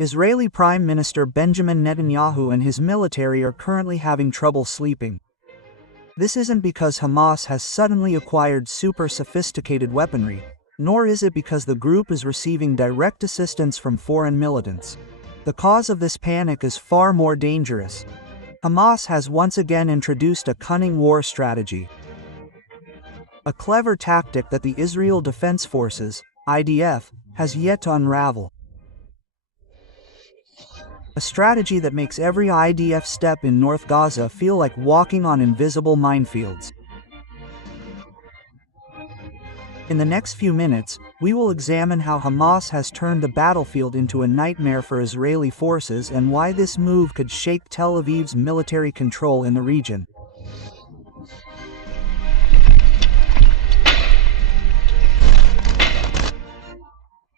Israeli Prime Minister Benjamin Netanyahu and his military are currently having trouble sleeping. This isn't because Hamas has suddenly acquired super sophisticated weaponry, nor is it because the group is receiving direct assistance from foreign militants. The cause of this panic is far more dangerous. Hamas has once again introduced a cunning war strategy. A clever tactic that the Israel Defense Forces, IDF, has yet to unravel. A strategy that makes every IDF step in North Gaza feel like walking on invisible minefields. In the next few minutes, we will examine how Hamas has turned the battlefield into a nightmare for Israeli forces and why this move could shake Tel Aviv's military control in the region.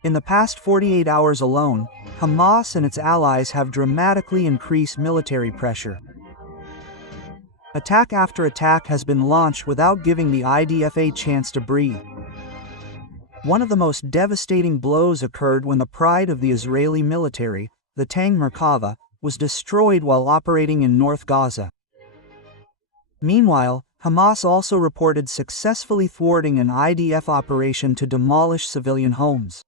In the past 48 hours alone, Hamas and its allies have dramatically increased military pressure. Attack after attack has been launched without giving the IDF a chance to breathe. One of the most devastating blows occurred when the pride of the Israeli military, the tank Merkava, was destroyed while operating in North Gaza. Meanwhile, Hamas also reported successfully thwarting an IDF operation to demolish civilian homes.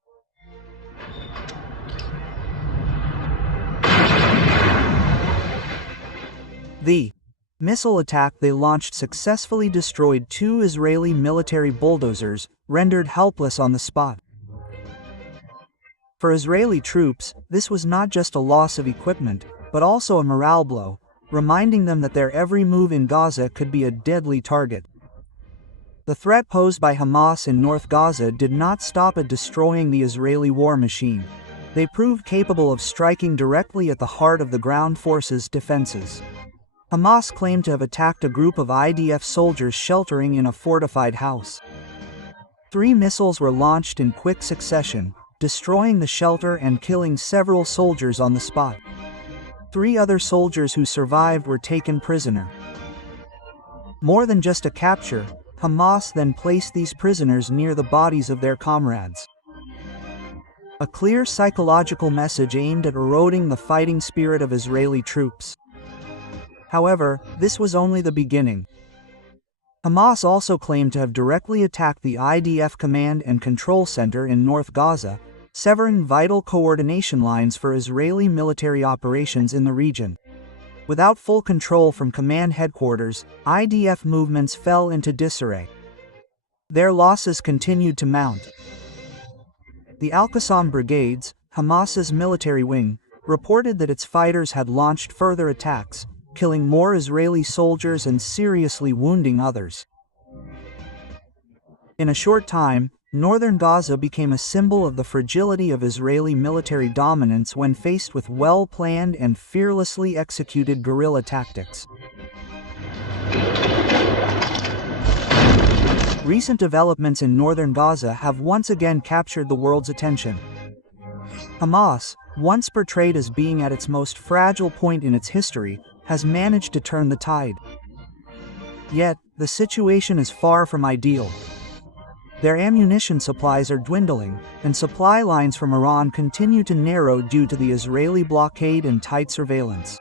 The missile attack they launched successfully destroyed 2 Israeli military bulldozers, rendered helpless on the spot. For Israeli troops, this was not just a loss of equipment, but also a morale blow, reminding them that their every move in Gaza could be a deadly target. The threat posed by Hamas in North Gaza did not stop at destroying the Israeli war machine. They proved capable of striking directly at the heart of the ground forces' defenses. Hamas claimed to have attacked a group of IDF soldiers sheltering in a fortified house. 3 missiles were launched in quick succession, destroying the shelter and killing several soldiers on the spot. 3 other soldiers who survived were taken prisoner. More than just a capture, Hamas then placed these prisoners near the bodies of their comrades. A clear psychological message aimed at eroding the fighting spirit of Israeli troops. However, this was only the beginning. Hamas also claimed to have directly attacked the IDF command and control center in North Gaza, severing vital coordination lines for Israeli military operations in the region. Without full control from command headquarters, IDF movements fell into disarray. Their losses continued to mount. The Al-Qassam brigades, Hamas's military wing, reported that its fighters had launched further attacks, killing more Israeli soldiers and seriously wounding others. In a short time, Northern Gaza became a symbol of the fragility of Israeli military dominance when faced with well-planned and fearlessly executed guerrilla tactics. Recent developments in Northern Gaza have once again captured the world's attention. Hamas, once portrayed as being at its most fragile point in its history, has managed to turn the tide. Yet, the situation is far from ideal. Their ammunition supplies are dwindling, and supply lines from Iran continue to narrow due to the Israeli blockade and tight surveillance.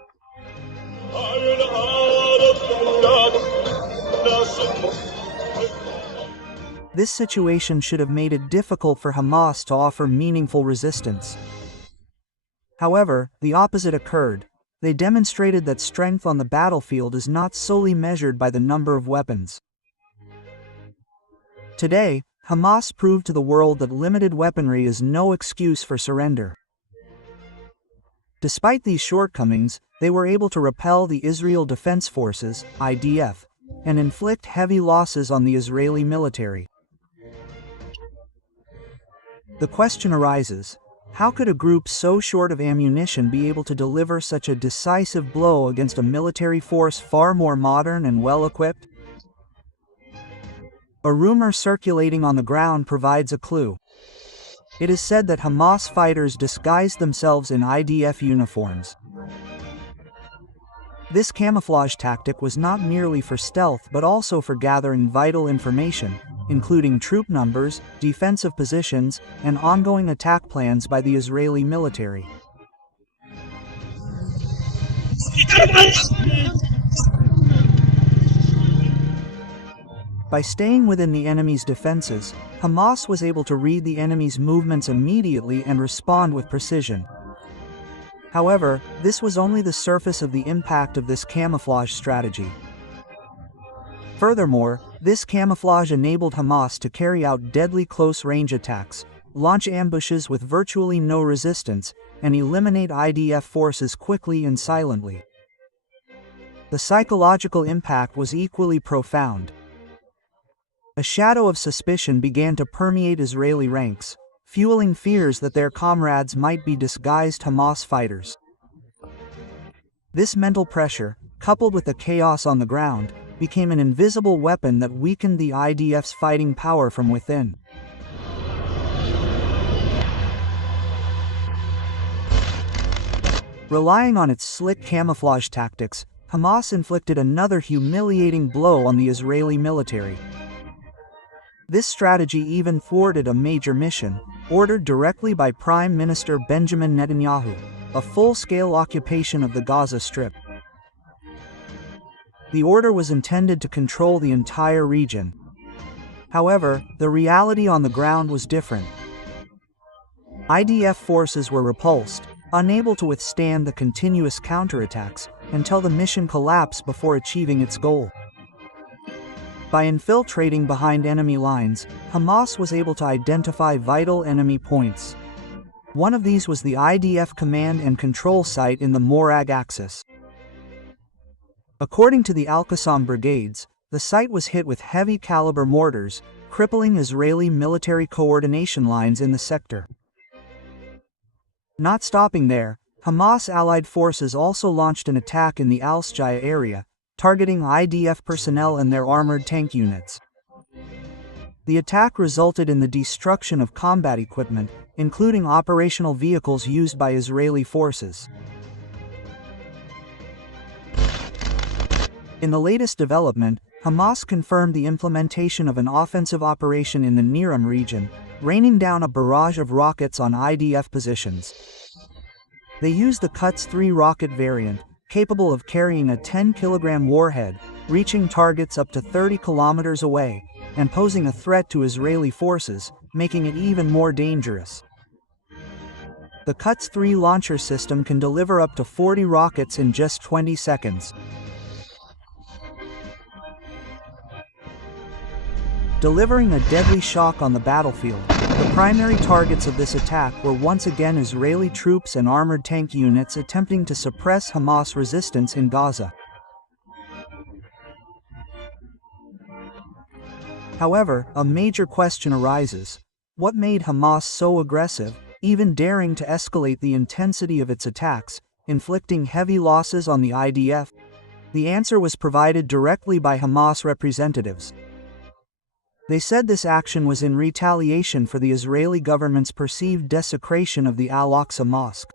This situation should have made it difficult for Hamas to offer meaningful resistance. However, the opposite occurred. They demonstrated that strength on the battlefield is not solely measured by the number of weapons. Today, Hamas proved to the world that limited weaponry is no excuse for surrender. Despite these shortcomings, they were able to repel the Israel Defense Forces, IDF, and inflict heavy losses on the Israeli military. The question arises, how could a group so short of ammunition be able to deliver such a decisive blow against a military force far more modern and well-equipped? A rumor circulating on the ground provides a clue. It is said that Hamas fighters disguised themselves in IDF uniforms. This camouflage tactic was not merely for stealth but also for gathering vital information, including troop numbers, defensive positions, and ongoing attack plans by the Israeli military. By staying within the enemy's defenses, Hamas was able to read the enemy's movements immediately and respond with precision. However, this was only the surface of the impact of this camouflage strategy. Furthermore, this camouflage enabled Hamas to carry out deadly close-range attacks, launch ambushes with virtually no resistance, and eliminate IDF forces quickly and silently. The psychological impact was equally profound. A shadow of suspicion began to permeate Israeli ranks, fueling fears that their comrades might be disguised Hamas fighters. This mental pressure, coupled with the chaos on the ground, became an invisible weapon that weakened the IDF's fighting power from within. Relying on its slick camouflage tactics, Hamas inflicted another humiliating blow on the Israeli military. This strategy even thwarted a major mission, ordered directly by Prime Minister Benjamin Netanyahu, a full-scale occupation of the Gaza Strip. The order was intended to control the entire region. However, the reality on the ground was different. IDF forces were repulsed, unable to withstand the continuous counterattacks, until the mission collapsed before achieving its goal. By infiltrating behind enemy lines, Hamas was able to identify vital enemy points. One of these was the IDF command and control site in the Morag axis. According to the Al-Qassam brigades, the site was hit with heavy-caliber mortars, crippling Israeli military coordination lines in the sector. Not stopping there, Hamas allied forces also launched an attack in the Al-Shaya area, targeting IDF personnel and their armored tank units. The attack resulted in the destruction of combat equipment, including operational vehicles used by Israeli forces. In the latest development, Hamas confirmed the implementation of an offensive operation in the Niram region, raining down a barrage of rockets on IDF positions. They used the Quds 3 rocket variant, capable of carrying a 10-kilogram warhead, reaching targets up to 30 kilometers away, and posing a threat to Israeli forces, making it even more dangerous. The Quds 3 launcher system can deliver up to 40 rockets in just 20 seconds. Delivering a deadly shock on the battlefield, the primary targets of this attack were once again Israeli troops and armored tank units attempting to suppress Hamas resistance in Gaza. However, a major question arises. What made Hamas so aggressive, even daring to escalate the intensity of its attacks, inflicting heavy losses on the IDF? The answer was provided directly by Hamas representatives. They said this action was in retaliation for the Israeli government's perceived desecration of the Al-Aqsa Mosque.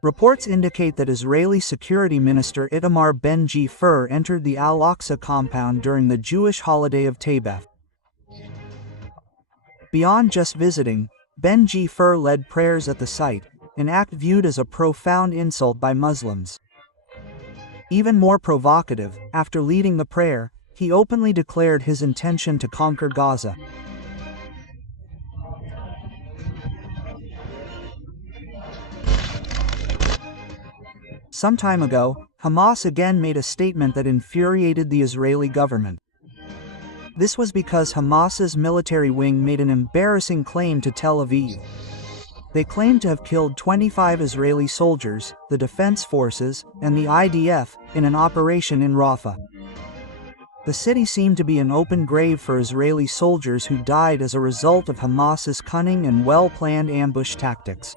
Reports indicate that Israeli Security Minister Itamar Ben-Gvir entered the Al-Aqsa compound during the Jewish holiday of Tebeth. Beyond just visiting, Ben-Gvir led prayers at the site, an act viewed as a profound insult by Muslims. Even more provocative, after leading the prayer, he openly declared his intention to conquer Gaza. Some time ago, Hamas again made a statement that infuriated the Israeli government. This was because Hamas's military wing made an embarrassing claim to Tel Aviv. They claimed to have killed 25 Israeli soldiers, the defense forces, and the IDF, in an operation in Rafah. The city seemed to be an open grave for Israeli soldiers who died as a result of Hamas's cunning and well-planned ambush tactics.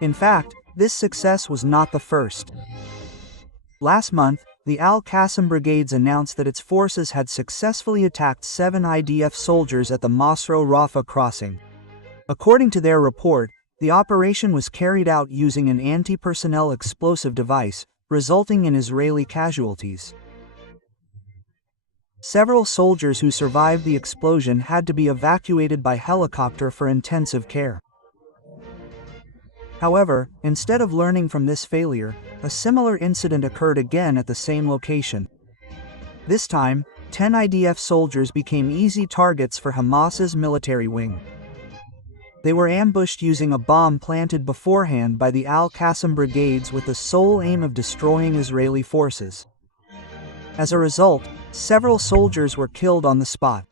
In fact, this success was not the first. Last month, the Al-Qassam brigades announced that its forces had successfully attacked 7 IDF soldiers at the Masro-Rafah crossing. According to their report, the operation was carried out using an anti-personnel explosive device, resulting in Israeli casualties. Several soldiers who survived the explosion had to be evacuated by helicopter for intensive care. However, instead of learning from this failure, a similar incident occurred again at the same location. This time, 10 IDF soldiers became easy targets for Hamas's military wing. They were ambushed using a bomb planted beforehand by the Al-Qassam brigades with the sole aim of destroying Israeli forces. As a result, several soldiers were killed on the spot.